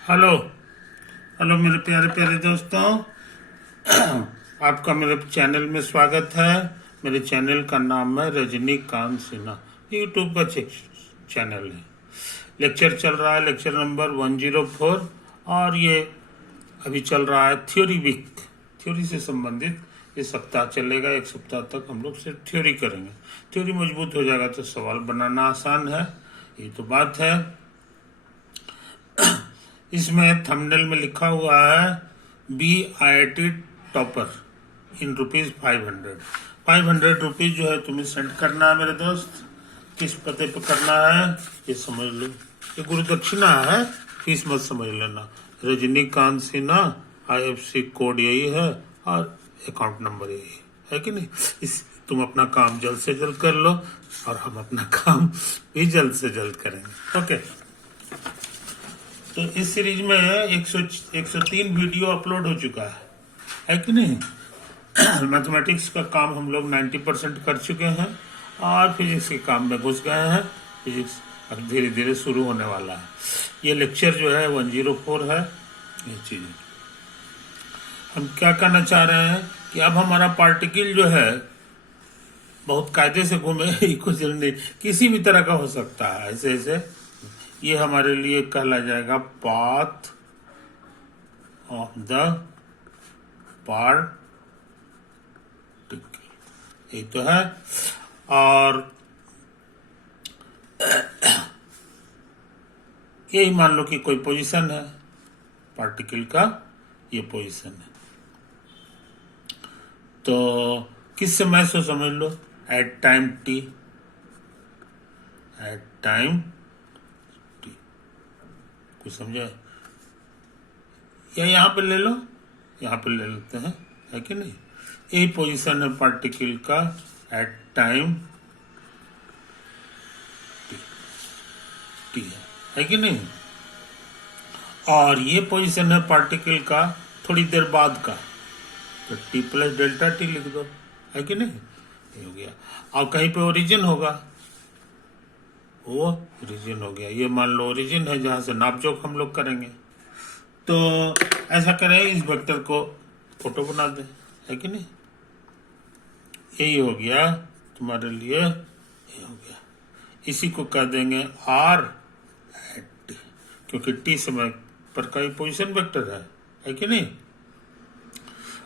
Hello. Hello मेरे प्यारे प्यारे दोस्तों। आपका मेरे चैनल में स्वागत है। मेरे चैनल का नाम है रजनीकांत सिन्हा। यूट्यूब का चैनल है। लेक्चर चल रहा है, लेक्चर नंबर 104। और ये अभी चल रहा है थ्योरी वीक। थ्योरी से संबंधित ये सप्ताह चलेगा। एक सप्ताह तक हम लोग सिर्फ थ्योरी करेंगे। थ्योरी मजबूत हो जाएगा तो सवाल बनाना आसान है। ये तो बात है। इसमें थंबनेल में लिखा हुआ है BIT टॉपर इन ₹500। 500 रुपीज जो है तुम्हें सेंड करना है मेरे दोस्त। किस पते पे करना है ये समझ लो। ये गुरु दक्षिणा है, फीस मत समझ लेना। रजनीकांत सिन्हा, IFSC कोड यही है और अकाउंट नंबर यही है कि नहीं। इस तुम अपना काम जल्द से जल्द कर लो और हम अपना काम भी जल्द से जल्द करेंगे। ओके। तो इस सीरीज में 103 वीडियो अपलोड हो चुका है कि नहीं। मैथमेटिक्स का काम हम लोग 90% कर चुके हैं और फिजिक्स के काम में घुस गए हैं। फिजिक्स अब धीरे धीरे शुरू होने वाला है। ये लेक्चर जो है 104 है। ये चीज हम क्या कहना चाह रहे हैं कि अब हमारा पार्टिकल जो है बहुत कायदे से घूमे, कुछ नहीं किसी भी तरह का हो सकता है। ऐसे ऐसे ये हमारे लिए कहला जाएगा पाथ ऑफ द पार्टिकल। यही तो है। और यही मान लो कि कोई पोजीशन है पार्टिकल का, ये पोजीशन है। तो किस समय से समझ लो, at time t। At time t कुछ समझे? या यहाँ पे ले लो, यहाँ पे ले लेते हैं, है कि नहीं। यही पोजीशन है पार्टिकल का एट टाइम t है कि नहीं। और ये पोजीशन है पार्टिकल का थोड़ी देर बाद का, तो t प्लस डेल्टा t लिख दो, है कि नहीं। ये हो गया। और कहीं पे ओरिजिन होगा, वो ओरिजिन हो गया। ये मान लो ओरिजिन है जहां से नापजोक हम लोग करेंगे। तो ऐसा करें, इस वेक्टर को फोटो बना दें, है कि नहीं। यही हो गया तुम्हारे लिए, ये हो गया। इसी को कह देंगे R एट t, क्योंकि t समय पर का पोजीशन वेक्टर है कि नहीं।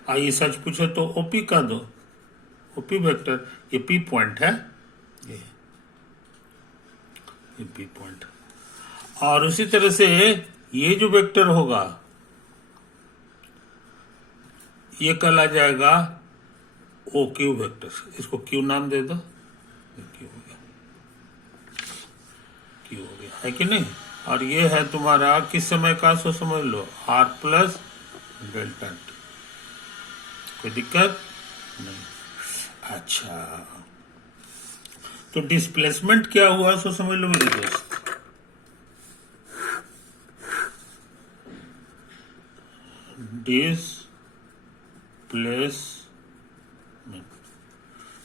आइए सच पूछो तो OP कह दो, OP वेक्टर। ये P पॉइंट है, ये P पॉइंट। और उसी तरह से ये जो वेक्टर होगा ये कहला जाएगा OQ वेक्टर। इसको Q नाम दे दो, Q हो गया, Q हो गया, है कि नहीं। और ये है तुम्हारा किस समय का, सो समझ लो R प्लस डेल्टा t। कोई दिक्कत नहीं। अच्छा, तो डिस्प्लेसमेंट क्या हुआ सो समझ लो मेरे दोस्त।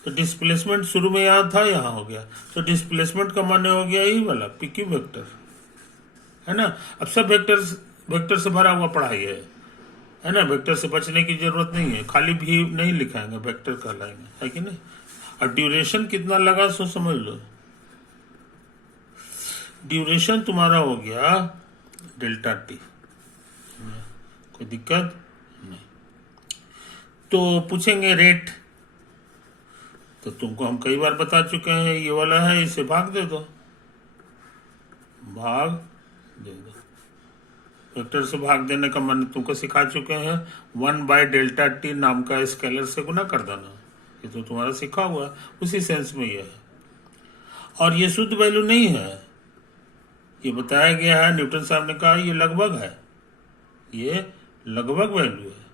तो डिस्प्लेसमेंट शुरू में यहाँ था, यहाँ हो गया। तो डिस्प्लेसमेंट का माने हो गया यही वाला PQ वेक्टर, है ना। अब सब वेक्टर से भरा हुआ पढ़ाई है ना। वेक्टर से बचने की जरूरत नहीं है, खाली भी नहीं लिखाएंगे, वेक्टर कहलाएंगे, है कि नहीं। और ड्यूरेशन कितना लगा सो समझ लो। ड्यूरेशन तुम्हारा हो गया डेल्टा t। कोई दिक्कत नहीं। तो पूछेंगे रेट, तो तुमको हम कई बार बता चुके हैं, ये वाला है, इसे भाग दे दो, भाग दे दो। वेक्टर से भाग देने का मन तुमको सिखा चुके हैं। 1/डेल्टा t नाम का स्केलर से गुना कर देना, ये तो तुम्हारा सीखा हुआ है, उसी सेंस में ये है। और ये शुद्ध वैल्यू नहीं है, ये बताया गया है, न्यूटन साहब ने कहा ये लगभग है, ये लगभग वैल्यू है।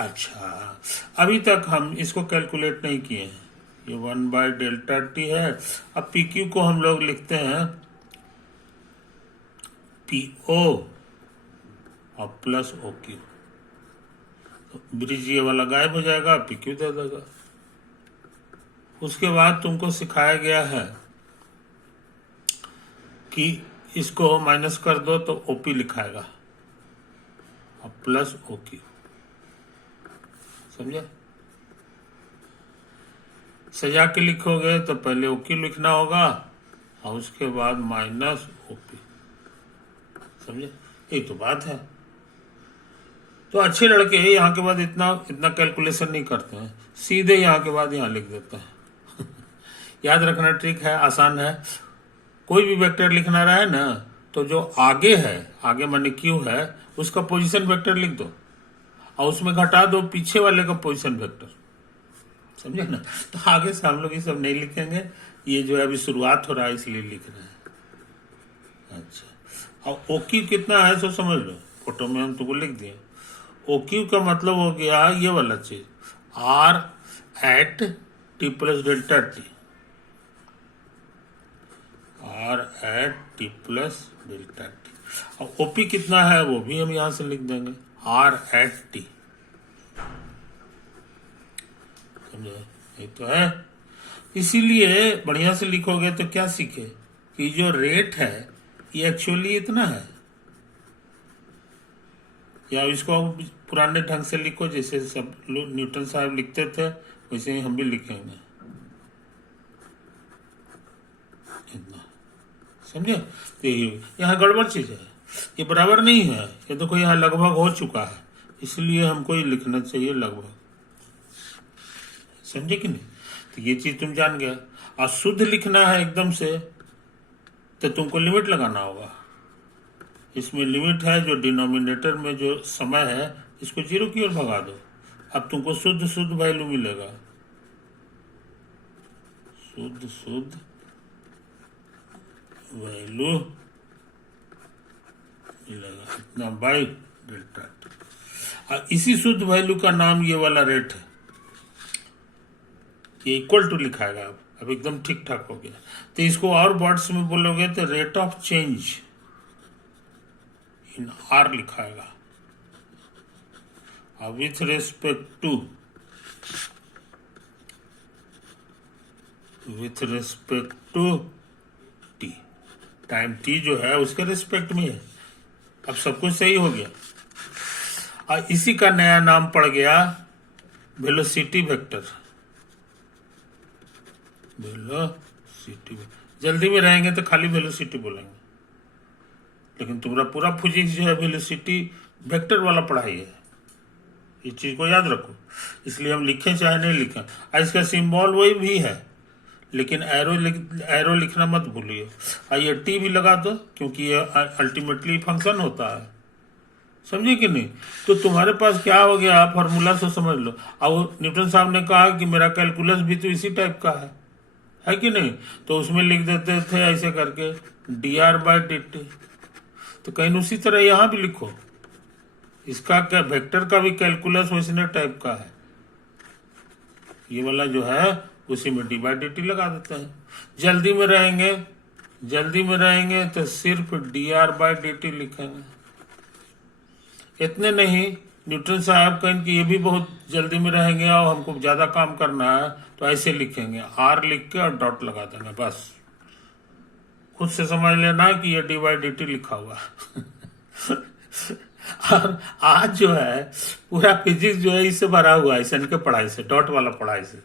अच्छा, अभी तक हम इसको कैलकुलेट नहीं किए हैं। ये 1/डेल्टा t है। अब PQ को हम लोग लिखते हैं PO और प्लस OQ। तो ब्रिज ये वाला गायब हो जाएगा, PQ दे देगा। उसके बाद तुमको सिखाया गया है कि इसको माइनस कर दो तो OP लिखाएगा, और प्लस ओ क्यू, समझे? सजा के लिखोगे तो पहले ओ क्यू लिखना होगा और उसके बाद माइनस ओ पी, समझे? यही तो बात है। तो अच्छे लड़के यहाँ के बाद इतना इतना कैलकुलेशन नहीं करते हैं, सीधे यहाँ के बाद यहाँ लिख देते हैं। याद रखना ट्रिक है, आसान है। कोई भी वेक्टर लिखना रहा है ना, तो जो आगे है, आगे माने क्यू है, उसका पोजीशन वेक्टर लिख दो और उसमें घटा दो पीछे वाले का पोजीशन वेक्टर, समझे ना? तो आगे से हम लोग ये सब नहीं लिखेंगे, ये जो है अभी शुरुआत हो रहा है इसलिए लिख रहे हैं। अच्छा, और ओ क्यू कितना है सो समझ लो, फोटो में हम तुमको लिख दिए। ओ क्यू का मतलब हो गया ये वाला चीज, R at T plus delta T, R at T plus delta T. और ओपी कितना है वो भी हम यहां से लिख देंगे, आर एट टी, समझे? ये तो है। इसीलिए बढ़िया से लिखोगे तो क्या सीखे कि जो रेट है ये एक्चुअली इतना है, या इसको पुराने ढंग से लिखो जैसे सब लोग न्यूटन साहब लिखते थे वैसे ही हम भी लिखेंगे, इतना, समझे? तो यहाँ गड़बड़ चीज है, ये बराबर नहीं है। ये देखो यहाँ लगभग हो चुका है, इसलिए हमको ये लिखना चाहिए लगभग, समझे कि नहीं? तो ये चीज तुम जान गया। और शुद्ध लिखना है एकदम से तो तुमको लिमिट लगाना होगा। इसमें लिमिट है, जो डिनोमिनेटर में जो समय है इसको जीरो की ओर भगा दो, अब तुमको शुद्ध शुद्ध वैल्यू मिलेगा, शुद्ध शुद्ध वैल्यू मिलेगा इतना बाई डेल्टा टी। और इसी शुद्ध वैल्यू का नाम ये वाला रेट है, ये इक्वल टू लिखाएगा। अब एकदम ठीक ठाक हो गया। तो इसको और वर्ड्स में बोलोगे तो rate of change in R लिखाएगा, और with respect to T, time T जो है उसके रेस्पेक्ट में है। अब सब कुछ सही हो गया। और इसी का नया नाम पड़ गया वेलोसिटी वेक्टर, वेलोसिटी। जल्दी में रहेंगे तो खाली वेलोसिटी बोलेंगे, लेकिन तुम्हारा पूरा फिजिक्स जो है वेलोसिटी वेक्टर वाला पढ़ाई है, ये चीज को याद रखो। इसलिए हम लिखें चाहे नहीं लिखें, इसका सिंबल वही भी है, लेकिन एरो लिखना मत भूलिए। और ये टी भी लगा दो क्योंकि ये अल्टीमेटली फंक्शन होता है, समझे कि नहीं? तो तुम्हारे पास क्या हो गया, फॉर्मूला से समझ लो। और न्यूटन साहब ने कहा कि मेरा कैलकुलस भी तो इसी टाइप का है कि नहीं? तो उसमें लिख देते थे ऐसे करके D R by D T. तो कहीं उसी तरह यहां भी लिखो, इसका क्या वेक्टर का भी कैलकुलस वैसे टाइप का है, ये वाला जो है उसी में डी बाई डी टी लगा देते हैं। जल्दी में रहेंगे तो सिर्फ D R by D T लिखेंगे। इतने नहीं, न्यूटन साहब कहें कि ये भी बहुत जल्दी में रहेंगे और हमको ज्यादा काम करना है, तो ऐसे लिखेंगे, आर लिख के और डॉट लगा देंगे, बस। खुद से समझ लेना कि ये डी बाई डी टी लिखा हुआ। और आज जो है पूरा फिजिक्स जो है इससे भरा हुआ है, सन के पढ़ाई से, डॉट वाला पढ़ाई से,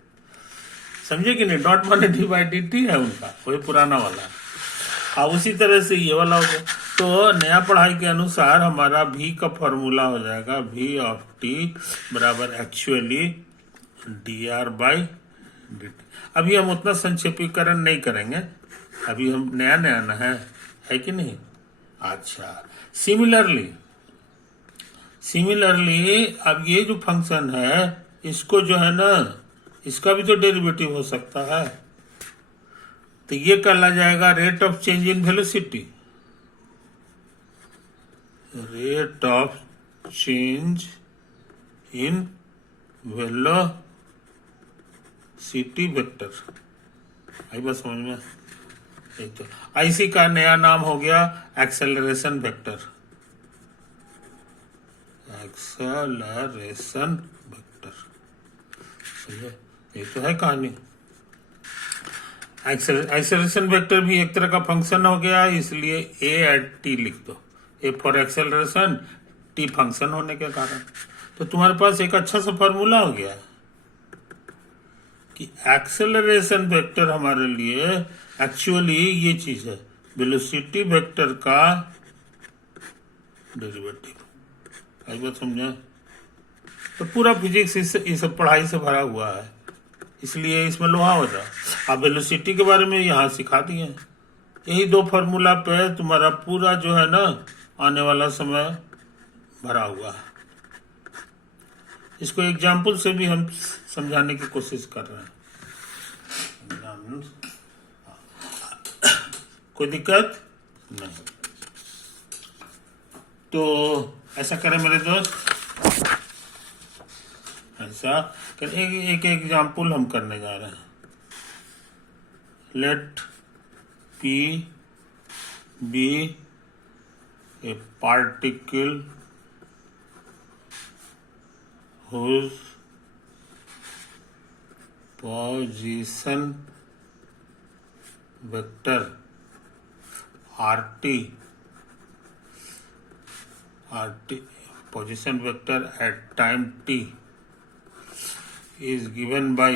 समझे कि नहीं? डॉट माने डी बाई डी टी है उनका, वही पुराना वाला। और उसी तरह से ये वाला हो गया। तो नया पढ़ाई के अनुसार हमारा भी का फॉर्मूला हो जाएगा, भी ऑफ टी बराबर actually D R by D T. अभी हम उतना संक्षेपीकरण नहीं करेंगे, अभी हम नया ना है कि नहीं? अच्छा, सिमिलरली अब ये जो फंक्शन है इसको जो है ना, इसका भी तो डेरिवेटिव हो सकता है, तो ये कहला जाएगा rate of change in velocity, rate of change in velocity vector. आई बस समझ में? एक तो इसी का नया नाम हो गया एक्सेलरेशन वेक्टर, एक्सेलरेशन वेक्टर, ये तो है कहानी। एक्सेलरेशन वेक्टर भी एक तरह का फंक्शन हो गया, इसलिए ए एट टी लिख दो, A for acceleration, T function होने के कारण। तो तुम्हारे पास एक अच्छा सा फॉर्मूला हो गया कि एक्सेलरेशन वेक्टर हमारे लिए एक्चुअली ये चीज है, वेलोसिटी वेक्टर का डेरिवेटिव। आई बात समझे? तो पूरा फिजिक्स इस पढ़ाई से भरा हुआ है, इसलिए इसमें लोहा हो रहा। अब वेलोसिटी के बारे में यहाँ सिखा दिए हैं। यही दो फार्मूला पे तुम्हारा पूरा जो है ना आने वाला समय भरा हुआ है। इसको एग्जाम्पल से भी हम समझाने की कोशिश कर रहे हैं। कोई दिक्कत नहीं। तो ऐसा करें मेरे दोस्त, ऐसा कर एक एग्जाम्पल हम करने जा रहे हैं। Let P be a particle whose position vector RT position vector at time t is given by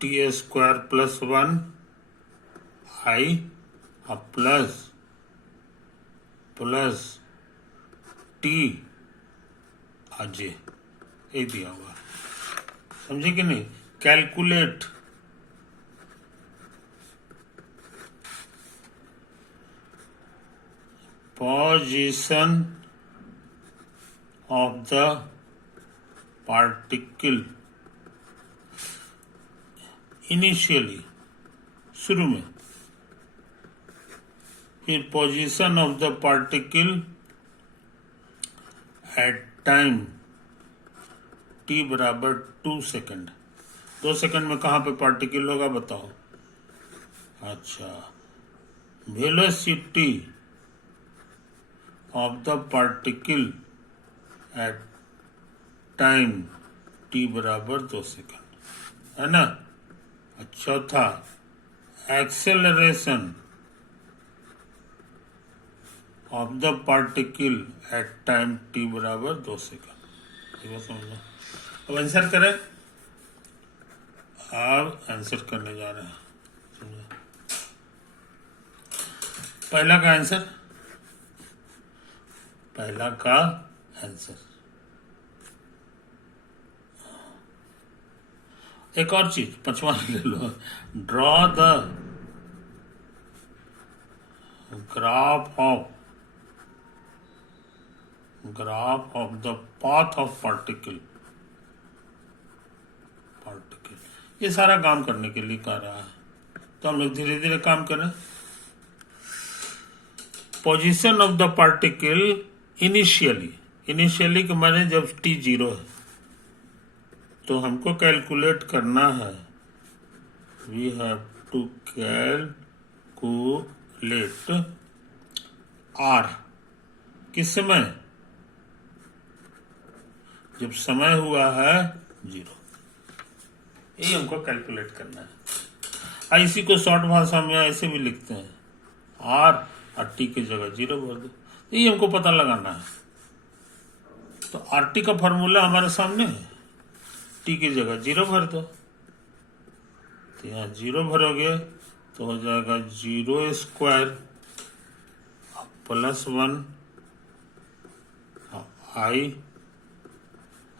t square plus 1 I plus t j ये दिया हुआ, समझे कि नहीं? Calculate position of the particle initially, शुरू में, फिर position of the particle at time t बराबर 2 सेकंड। 2 सेकंड में कहाँ पे पार्टिकल होगा बताओ? अच्छा, velocity of the particle at time t बराबर 2 सेकंड, है ना? चौथा, acceleration of the particle at time t बराबर 2 सेकंड। समझो। अब आंसर करें। अब आंसर करने जा रहे हैं, समझो। पहला का आंसर, पहला का आंसर। एक और चीज, पांचवा ले लो। Draw the graph of the path of particle. ये सारा काम करने के लिए कह रहा है, तो हम लोग धीरे धीरे काम करें। Position of the particle initially के माने जब t 0 है, तो हमको कैलकुलेट करना है। We have to calculate r किस समय? जब समय हुआ है 0। यही हमको कैलकुलेट करना है। इसी को शॉर्ट भाषा में ऐसे भी लिखते हैं, r और t की जगह 0 भर दो। यही हमको पता लगाना है। तो RT का फॉर्मूला हमारे सामने है, t की जगह 0 भर दो। तो यहाँ 0 भरोगे तो हो जाएगा 0 स्क्वायर प्लस 1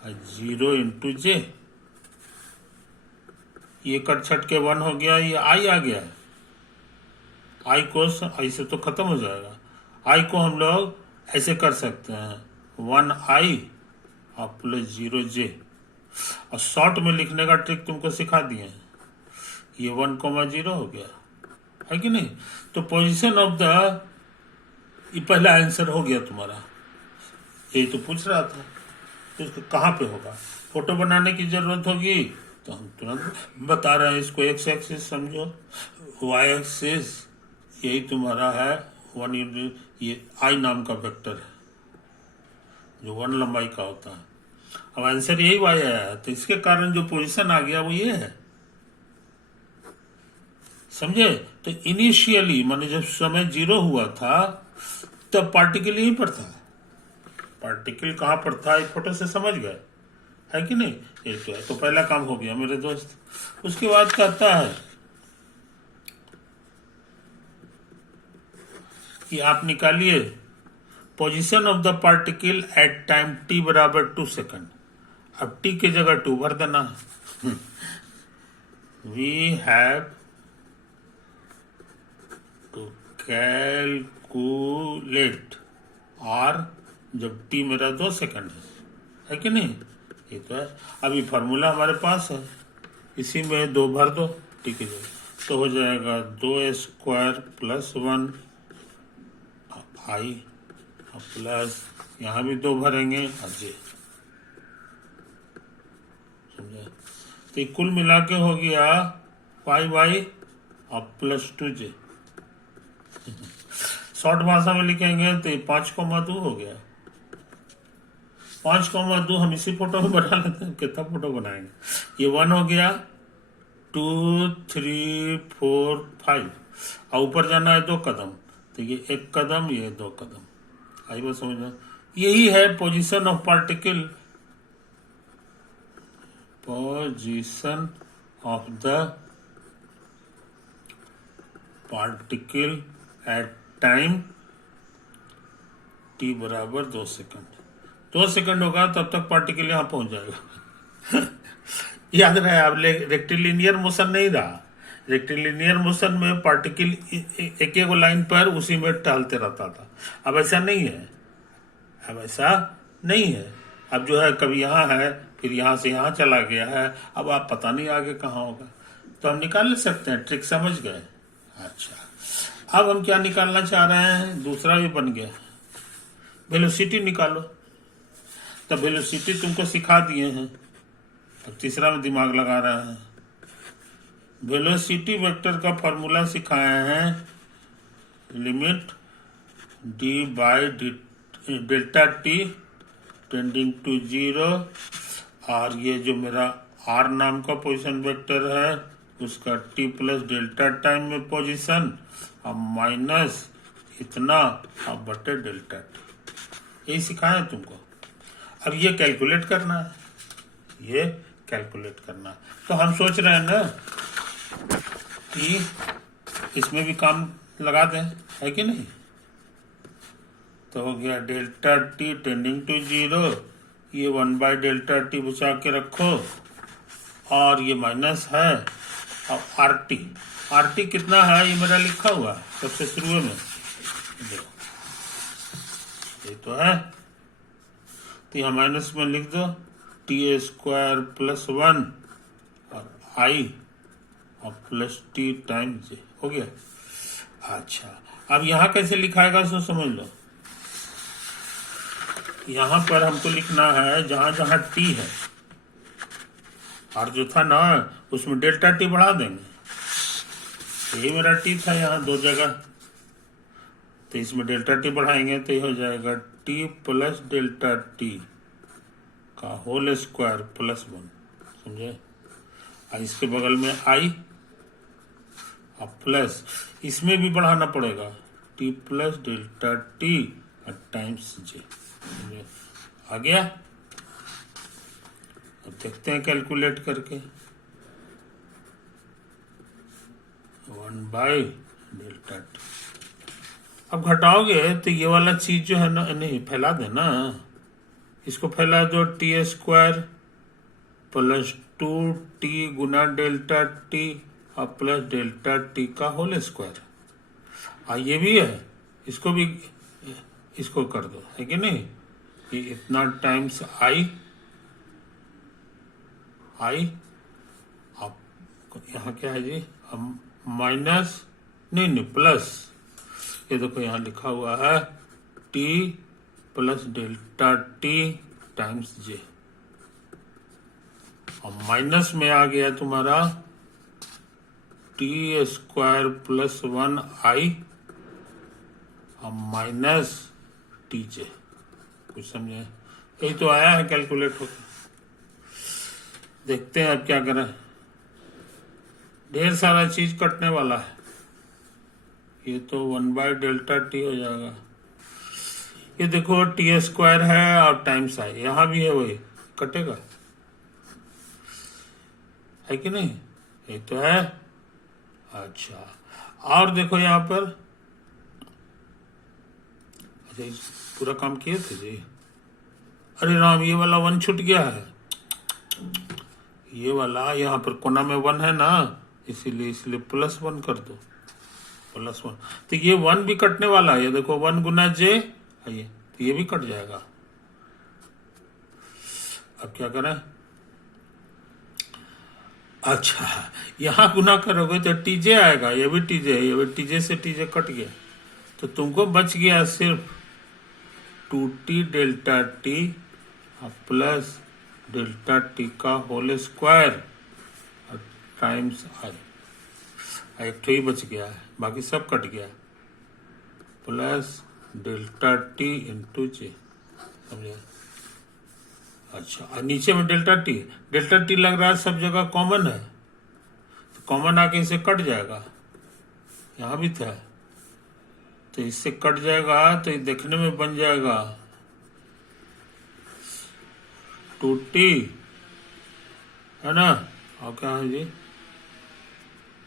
I 0 इंटू जे। ये कट छट के 1 हो गया, ये I आ गया है। I को I से तो खत्म हो जाएगा। I को हम लोग ऐसे कर सकते हैं, 1I और प्लस 0J। और शॉर्ट में लिखने का ट्रिक तुमको सिखा दिए हैं। ये 1,0 हो गया, है कि नहीं? तो पोजीशन ऑफ द, ये पहला आंसर हो गया तुम्हारा। यही तो पूछ रहा था, तो इसको कहाँ पे होगा? फोटो बनाने की जरूरत होगी तो हम तुरंत बता रहे हैं। इसको एक्स एक्सिस समझो, वाई एक्सिस यही तुम्हारा है 1, ये आई नाम का वेक्टर है जो 1 लंबाई का होता है। अब आंसर यही वाई आया है, तो इसके कारण जो पोजीशन आ गया वो ये है। समझे? तो इनिशियली माने जब समय 0 हुआ था तब पार्टिकल यहीं पर था। पार्टिकल कहाँ पर था एक फोटो से समझ गए, है कि नहीं? ये तो है। तो पहला काम हो गया मेरे दोस्त। उसके बाद कहता है कि आप निकालिए position of the particle at time t बराबर 2 सेकंड। अब t की जगह 2 भर देना। We have to calculate r जब t मेरा 2 सेकंड है कि नहीं? ये तो है। अभी फार्मूला हमारे पास है, इसी में 2 भर दो, ठीक है। तो हो जाएगा 2² प्लस 1 i प्लस यहाँ भी 2 भरेंगे j। समझे? तो कुल मिला के हो गया pi by plus 2j। Short भाषा में लिखेंगे तो 5,2 हो गया। 5,2 हम इसी फोटो में बना लेते हैं। कितना फोटो बनाएंगे? ये 1 हो गया, 2 3 4 5 और ऊपर जाना है 2 कदम। तो ये 1 कदम, ये 2 कदम। आई बात समझ में? यही है position of particle. Position of the particle at time t बराबर 2 सेकंड। 2 सेकंड होगा तब तक पार्टिकल यहां पहुंच जाएगा। याद रहे, अब रेक्टिलिनियर मोशन नहीं रहा। रेक्टिलिनियर मोशन में पार्टिकल एक एक लाइन पर उसी में टहलते रहता था। अब ऐसा नहीं है, अब ऐसा नहीं है। अब जो है कभी यहाँ है, फिर यहाँ से यहाँ चला गया है। अब आप पता नहीं आगे कहाँ होगा। तो हम निकाल सकते हैं, ट्रिक समझ गए? अच्छा, अब हम क्या निकालना चाह रहे हैं? दूसरा भी बन गया, वेलोसिटी निकालो। तो वेलोसिटी तुमको सिखा दिए हैं, अब तीसरा में दिमाग लगा रहे हैं। वेलोसिटी वेक्टर का फॉर्मूला सिखाए हैं, limit d by delta T tending to 0। और ये जो मेरा r नाम का पोजीशन वेक्टर है उसका t प्लस डेल्टा टाइम में पोजीशन और माइनस इतना और बटे डेल्टा टी। यही सिखाया तुमको। अब ये कैलकुलेट करना है, ये कैलकुलेट करना है। तो हम सोच रहे हैं ना कि इसमें भी काम लगा दें, है कि नहीं? तो हो गया डेल्टा टी टेंडिंग टू 0, ये 1 बाई डेल्टा टी बचा के रखो और ये माइनस है और आर टी कितना है ये मेरा लिखा हुआ सबसे शुरू में, देखो ये तो है। तो यहाँ माइनस में लिख दो t² प्लस 1 और i और प्लस t टाइम्स j। हो गया। अच्छा, अब यहाँ कैसे लिखाएगा सो समझ लो। यहाँ पर हमको लिखना है जहां जहां t है और जो था ना उसमें डेल्टा टी बढ़ा देंगे। यही मेरा t था यहाँ 2 जगह, तो इसमें डेल्टा टी बढ़ाएंगे तो ये हो जाएगा t प्लस डेल्टा टी का होल स्क्वायर प्लस 1। समझे? और इसके बगल में i और प्लस इसमें भी बढ़ाना पड़ेगा t प्लस डेल्टा टी और टाइम्स j। आ गया? अब देखते हैं कैलकुलेट करके। 1 बाई डेल्टा टी। अब घटाओगे तो ये वाला चीज जो है ना, नहीं फैला देना, इसको फैला दो t² प्लस 2t गुना डेल्टा टी और प्लस डेल्टा टी का होल स्क्वायर। ये भी है, इसको भी इसको कर दो, है कि नहीं? ये इतना टाइम्स i अब यहाँ क्या है जी, माइनस नहीं प्लस, ये देखो यहाँ लिखा हुआ है t plus delta T times j और माइनस में आ गया तुम्हारा t² प्लस 1i और माइनस टीजे। कुछ समझे? यही तो आया है कैलकुलेट होकर। देखते हैं अब क्या करें। ढेर सारा चीज कटने वाला है। ये तो 1/Δt हो जाएगा। ये देखो टी स्क्वायर है और टाइम्स आई, यहां भी है, वही कटेगा, है कि नहीं? ये तो है। अच्छा, और देखो यहां पर, अच्छा पूरा काम किए थे जी। अरे राम, ये वाला 1 छूट गया है। ये वाला यहाँ पर कोना में 1 है ना, इसीलिए +1 कर दो, +1। तो ये 1 भी कटने वाला है। ये देखो 1 गुना j है ये, तो ये भी कट जाएगा। अब क्या करें? अच्छा, यहां गुना करोगे तो tj आएगा, ये भी tj है, ये भी tj से tj कट गया, तो तुमको बच गया सिर्फ 2t∆t प्लस ∆t का होल स्क्वायर और टाइम्स आई। एक तो ही बच गया है, बाकी सब कट गया, प्लस ∆t इंटू जे, समझे? अच्छा, और नीचे में ∆t लग रहा है, सब जगह कॉमन है, तो कॉमन आके इसे कट जाएगा। यहां भी था, तो इससे कट जाएगा, तो ये देखने में बन जाएगा 2t, है ना? और क्या है जी,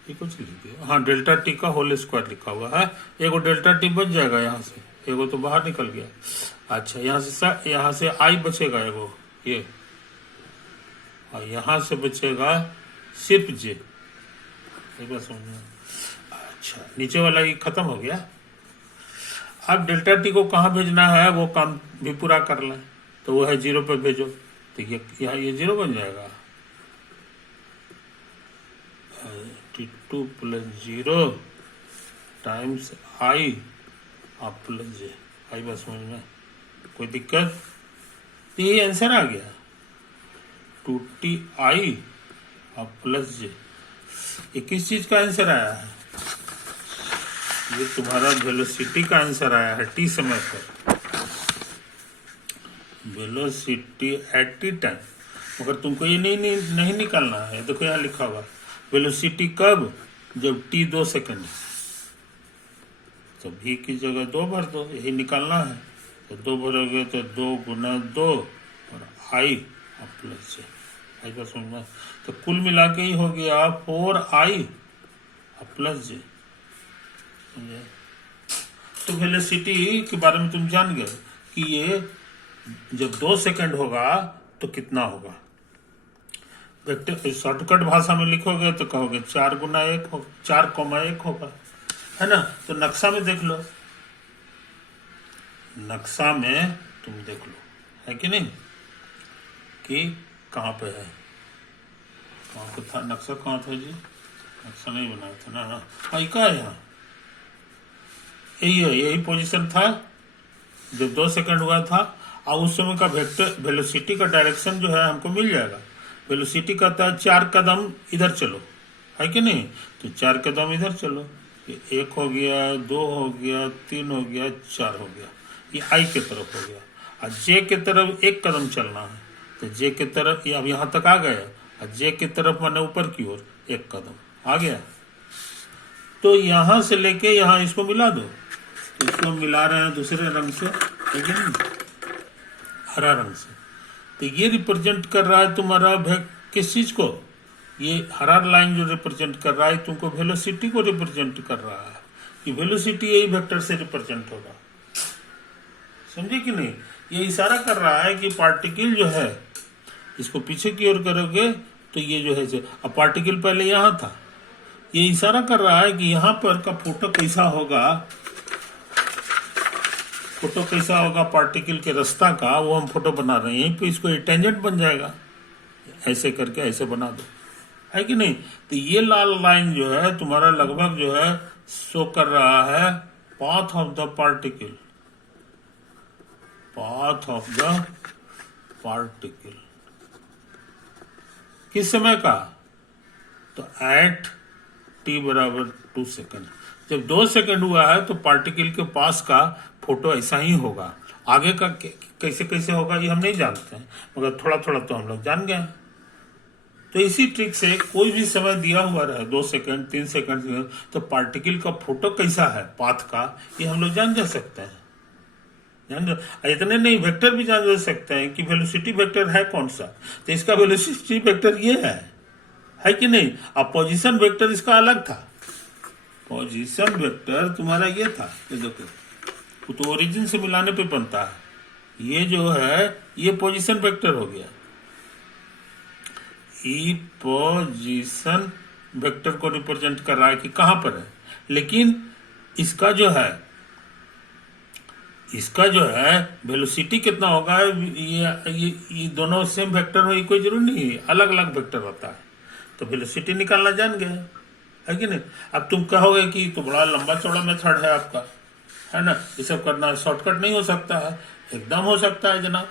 ये कुछ लिख दिया, हाँ ∆t का होल स्क्वायर लिखा हुआ है। एगो ∆t बच जाएगा यहाँ से, एगो तो बाहर निकल गया। अच्छा, यहाँ से आई बचेगा एगो ये, और यहाँ से बचेगा सिर्फ j, एक बार समझना। अच्छा, नीचे वाला ये खत्म हो गया। अब ∆t को कहाँ भेजना है वो काम भी पूरा कर लें, तो वो है 0 पे भेजो, तो ये यहाँ ये 0 बन जाएगा। t2 + 0 टाइम्स आई और प्लस जे, आई बस समझ में, कोई दिक्कत? तो ये आंसर आ गया, 2ti और प्लस जे। ये किस चीज का आंसर आया है? ये तुम्हारा वेलोसिटी का आंसर आया है t समय पर, वेलोसिटी एट t टाइम। मगर तुमको ये नहीं निकालना है। देखो यहाँ लिखा हुआ वेलोसिटी कब, जब t 2 सेकंड, तो v की जगह 2 भर दो, यही निकालना है। तो 2 भरोगे तो 2 गुना 2 और i और प्लस जे, आई का समझना। तो कुल मिला के ही हो गया 4i और प्लस जे। तो वेलोसिटी के बारे में तुम जान गए कि ये जब 2 सेकंड होगा तो कितना होगा। वेक्टर शॉर्टकट भाषा में लिखोगे तो कहोगे 4 गुना 1 हो, 4,1 होगा, है ना? तो नक्शा में देख लो, नक्शा में तुम देख लो, है कि नहीं, कि कहाँ पे है, कहाँ पे था नक्शा, कहाँ था जी? नक्शा नहीं बनाया था ना, हाँ क्या है यहाँ, यही है, यही पोजीशन था जब 2 सेकंड हुआ था। और उस समय का वेक्टर वेलोसिटी का डायरेक्शन जो है हमको मिल जाएगा। वेलोसिटी कहता है 4 कदम इधर चलो, है कि नहीं? तो 4 कदम इधर चलो, ये 1 हो गया, 2 हो गया, 3 हो गया, 4 हो गया, ये आई के तरफ हो गया। और जे के तरफ 1 कदम चलना है, तो जे के तरफ अब यहाँ तक आ गया, और जे के तरफ माने ऊपर की ओर 1 कदम आ गया। तो यहाँ से लेके यहाँ इसको मिला दो, तो इसको मिला रहे हैं दूसरे रंग से, लेकिन हरा रंग से। तो ये रिप्रेजेंट कर रहा है तुम्हारा किस चीज को, ये हरा लाइन जो रिप्रेजेंट कर रहा है तुमको वेलोसिटी को रिप्रेजेंट कर रहा है, कि वेलोसिटी यही वेक्टर से रिप्रेजेंट होगा, समझे कि नहीं? ये इशारा कर रहा है कि पार्टिकल जो है, इसको पीछे की ओर करोगे तो ये जो है, अब पार्टिकल पहले यहाँ था, ये इशारा कर रहा है कि यहाँ पर का फोटो कैसा होगा, फोटो कैसा होगा पार्टिकल के रास्ता का, वो हम फोटो बना रहे हैं। यहीं पे इसको टेंजेंट बन जाएगा, ऐसे करके ऐसे बना दो, है कि नहीं? तो ये लाल लाइन जो है तुम्हारा लगभग जो है शो कर रहा है path of the particle, path of the particle किस समय का, तो एट t बराबर 2 सेकंड। जब 2 सेकंड हुआ है तो पार्टिकल के पास का फोटो ऐसा ही होगा। आगे का कैसे कैसे होगा ये हम नहीं जानते हैं, मगर थोड़ा थोड़ा तो हम लोग जान गए हैं। तो इसी ट्रिक से कोई भी समय दिया हुआ रहे 2 सेकंड 3 सेकंड, तो पार्टिकल का फोटो कैसा है पाथ का, ये हम लोग जान जा सकते हैं। इतने नहीं, वेक्टर भी जान जा सकते हैं कि वेलोसिटी वेक्टर है कौन सा, तो इसका वेलोसिटी वेक्टर ये है कि नहीं। अब पोजीशन वेक्टर इसका अलग था, पोजीशन वेक्टर तुम्हारा ये था, ये देखो तो ओरिजिन से मिलाने पे बनता है, ये जो है ये पोजीशन वेक्टर हो गया, ई पोजीशन वेक्टर को रिप्रेजेंट कर रहा है कि कहां पर है। लेकिन इसका जो है वेलोसिटी कितना होगा, ये दोनों सेम वेक्टर हो, ये कोई जरूरी नहीं है, अलग अलग वेक्टर होता है। तो वेलोसिटी निकालना जान गए, है कि नहीं। अब तुम कहोगे कि तो बड़ा लंबा चौड़ा मेथड है आपका, है ना, ये सब करना शॉर्टकट नहीं हो सकता है। एकदम हो सकता है जनाब,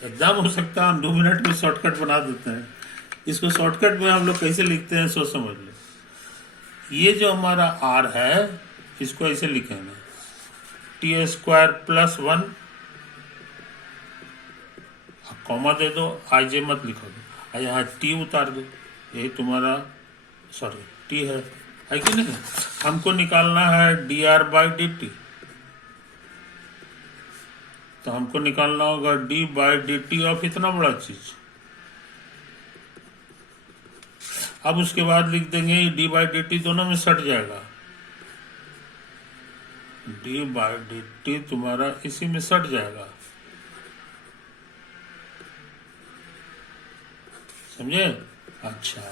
एकदम हो सकता है। हम 2 मिनट में शॉर्टकट बना देते हैं। इसको शॉर्टकट में हम लोग कैसे लिखते हैं सो समझ लो। ये जो हमारा आर है इसको ऐसे लिखेंगे t² + 1, कॉमा दे दो, आई जे मत लिखो दो, यहाँ टी उतार दो, यही तुम्हारा सॉरी टी है कि नहीं। हमको निकालना है dr/dt, तो हमको निकालना होगा d/dt ऑफ इतना बड़ा चीज। अब उसके बाद लिख देंगे d/dt दोनों में सट जाएगा, d/dt तुम्हारा इसी में सट जाएगा, समझे। अच्छा,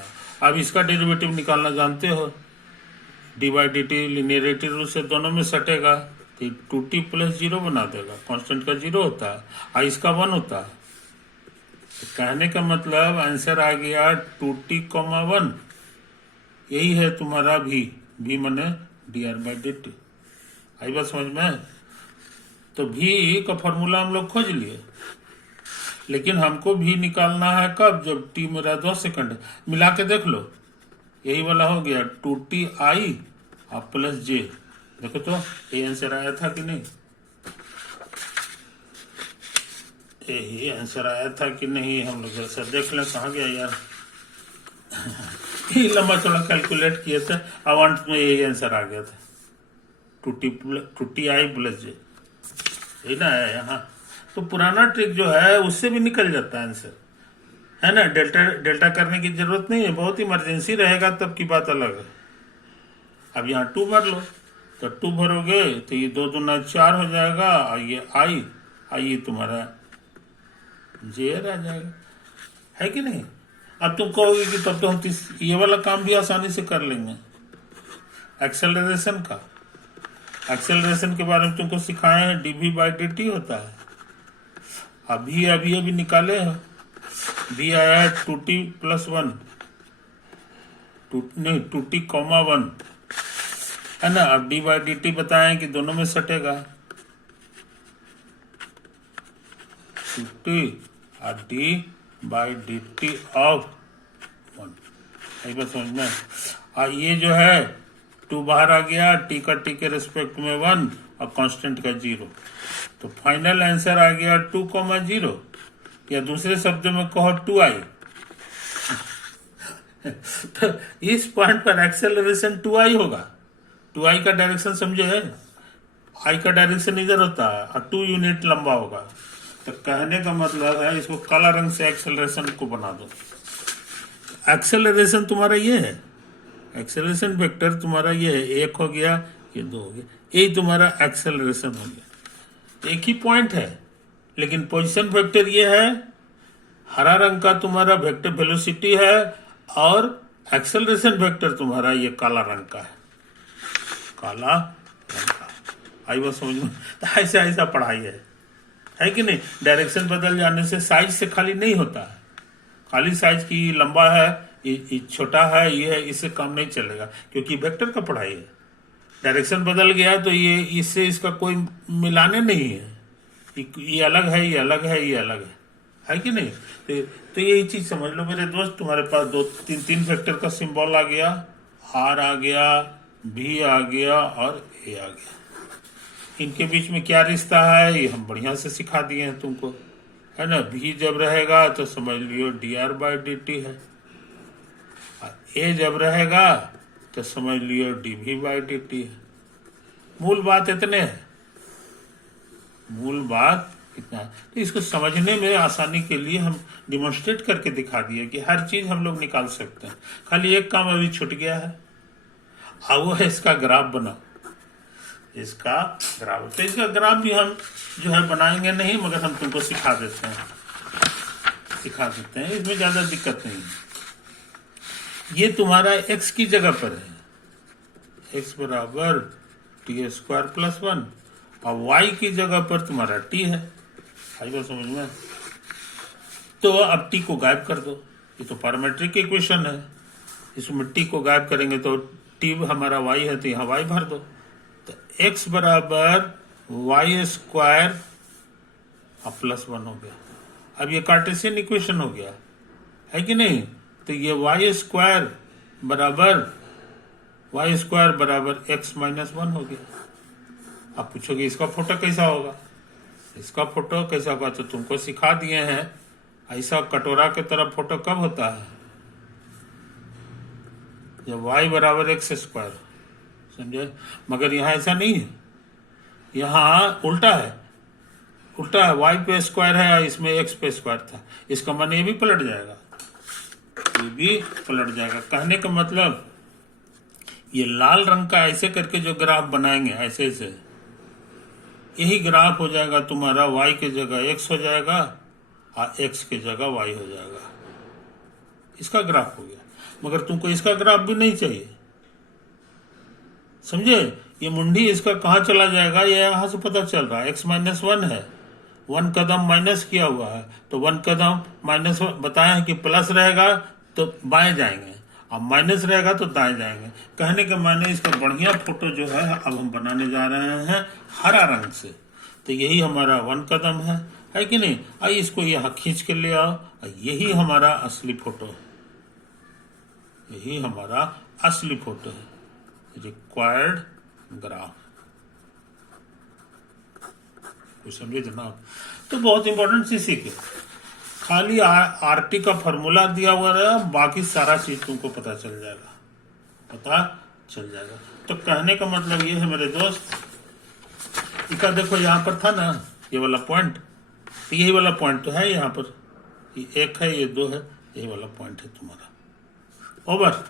अब इसका डेरिवेटिव निकालना जानते हो, d/dt लिनियरिटी रूल से दोनों में सटेगा, तो 2t + 0 बना देगा, कांस्टेंट का 0 होता है और इसका 1 होता है। तो कहने का मतलब आंसर आ गया 2t, 1, यही है तुम्हारा v माने dr/dt। आई बात समझ में। तो v का फॉर्मूला हम लोग खोज लिए, लेकिन हमको भी निकालना है कब, जब t मेरा 2 सेकंड, मिला के देख लो, यही वाला हो गया 2ti और +j। देखो तो ये आंसर आया था कि नहीं, यही आंसर आया था कि नहीं। हम लोग ऐसा देख लें, कहाँ गया यार ये लंबा चौड़ा कैलकुलेट किए थे, अब अंत में यही आंसर आ गया था 2ti + j, यही ना है यहाँ। तो पुराना ट्रिक जो है उससे भी निकल जाता है आंसर, है ना। डेल्टा करने की जरूरत नहीं है, बहुत इमरजेंसी रहेगा तब की बात अलग है। अब यहाँ 2 भर लो, तो 2 भरोगे तो ये 2 दूना 4 हो जाएगा, और ये आई तुम्हारा जे आ जाएगा, है कि नहीं। अब तुम कहोगे कि तब तो हम ये वाला काम भी आसानी से कर लेंगे, एक्सेलरेशन का। एक्सेलरेशन के बारे में तुमको सिखाए हैं, dv/dt होता है। अभी निकाले हैं, v आया है 2t + 1, 2t, 1, है ना। अब d/dt बताएं कि दोनों में सटेगा, 2t और d/dt ऑफ 1, यही बात समझ में। और ये जो है 2 बाहर आ गया, t के रिस्पेक्ट में 1 और कांस्टेंट का 0, तो फाइनल आंसर आ गया 2, 0, या दूसरे शब्दों में कहो 2i। तो इस पॉइंट पर एक्सेलरेशन 2i होगा। 2i का डायरेक्शन समझे है, i का डायरेक्शन इधर होता है और 2 यूनिट लंबा होगा। तो कहने का मतलब है इसको काला रंग से एक्सेलरेशन को बना दो। एक्सेलरेशन तुम्हारा ये है, एक्सेलरेशन वेक्टर तुम्हारा ये है, 1 हो गया, ये 2 हो गया, यही तुम्हारा एक्सेलरेशन हो गया। एक ही पॉइंट है, लेकिन पोजीशन वेक्टर ये है, हरा रंग का तुम्हारा वेक्टर वेलोसिटी है, और एक्सेलरेशन वेक्टर तुम्हारा ये काला रंग का है, काला रंग का। आई बात समझ में। तो ऐसा पढ़ाई है कि नहीं। डायरेक्शन बदल जाने से साइज से खाली नहीं होता है, खाली साइज की लंबा है, ये छोटा है, ये है, इससे काम नहीं चलेगा, क्योंकि वेक्टर का पढ़ाई है। डायरेक्शन बदल गया तो ये इससे इसका कोई मिलाने नहीं है, ये अलग है, ये अलग है, ये अलग है कि नहीं। तो यही चीज समझ लो मेरे दोस्त, तुम्हारे पास 2-3 वेक्टर का सिंबल आ गया, आर आ गया, भी आ गया और ए आ गया। इनके बीच में क्या रिश्ता है ये हम बढ़िया से सिखा दिए हैं तुमको, है ना। भी जब रहेगा तो समझ लियो dr/dt है। ए जब रहेगा तो समझ लियो dv/dt है। मूल बात इतने है, मूल बात इतना है। तो इसको समझने में आसानी के लिए हम डिमोन्स्ट्रेट करके दिखा दिए कि हर चीज हम लोग निकाल सकते हैं। खाली एक काम अभी छूट गया है, वो है इसका ग्राफ बनाओ, इसका ग्राफ। तो इसका ग्राफ भी हम जो है बनाएंगे नहीं, मगर हम तुमको सिखा देते हैं, इसमें ज्यादा दिक्कत नहीं है। ये तुम्हारा x की जगह पर है, x बराबर t² + 1, और y की जगह पर तुम्हारा t है। आई बात समझ में? तो अब t को गायब कर दो, ये तो पैरामीट्रिक इक्वेशन है, इसमें t को गायब करेंगे तो t हमारा y है, तो यहाँ y भर दो। तो x बराबर y² +1 हो गया। अब ये कार्टेशियन इक्वेशन हो गया है कि नहीं? तो ये y² बराबर x - 1 हो गया। अब पूछोगे इसका फोटो कैसा होगा? इसका फोटो कैसा होगा तो तुमको सिखा दिए हैं। ऐसा कटोरा के तरफ फोटो कब होता है? जब y बराबर x², समझे? मगर यहाँ ऐसा नहीं है, यहाँ उल्टा है, y पे स्क्वायर है और इसमें x पे स्क्वायर था। इसका मन ये भी पलट जाएगा, ये भी पलट जाएगा। कहने का मतलब ये लाल रंग का ऐसे करके जो ग्राफ बनाएंगे, ऐसे ऐसे, यही ग्राफ हो जाएगा तुम्हारा। y के जगह x हो जाएगा और x के जगह y हो जाएगा। इसका ग्राफ हो गया। मगर तुमको इसका ग्राफ भी नहीं चाहिए, समझे? ये मुंडी इसका कहाँ चला जाएगा, ये यहाँ से पता चल रहा है। x - 1 है, 1 कदम माइनस किया हुआ है, तो 1 कदम माइनस बताया है कि प्लस रहेगा तो बाएं जाएंगे और माइनस रहेगा तो दाएं जाएंगे। कहने के माने इसका बढ़िया फोटो जो है अब हम बनाने जा रहे हैं हरा रंग से। तो यही हमारा 1 कदम है कि नहीं? आइए इसको यहाँ खींच के ले आओ, यही हमारा असली फोटो है, यही हमारा असली फोटो है, रिक्वायर्ड ग्राफ। कुछ समझे जनाब? तो बहुत इंपॉर्टेंट चीज सीखे, खाली आरटी का फॉर्मूला दिया हुआ रहेगा, बाकी सारा चीज तुमको पता चल जाएगा, पता चल जाएगा। तो कहने का मतलब ये है मेरे दोस्त, इसका देखो यहाँ पर था ना ये वाला पॉइंट, तो यही वाला पॉइंट तो है यहाँ पर, ये 1 है, ये 2 है, यही वाला पॉइंट है तुम्हारा। ओवर।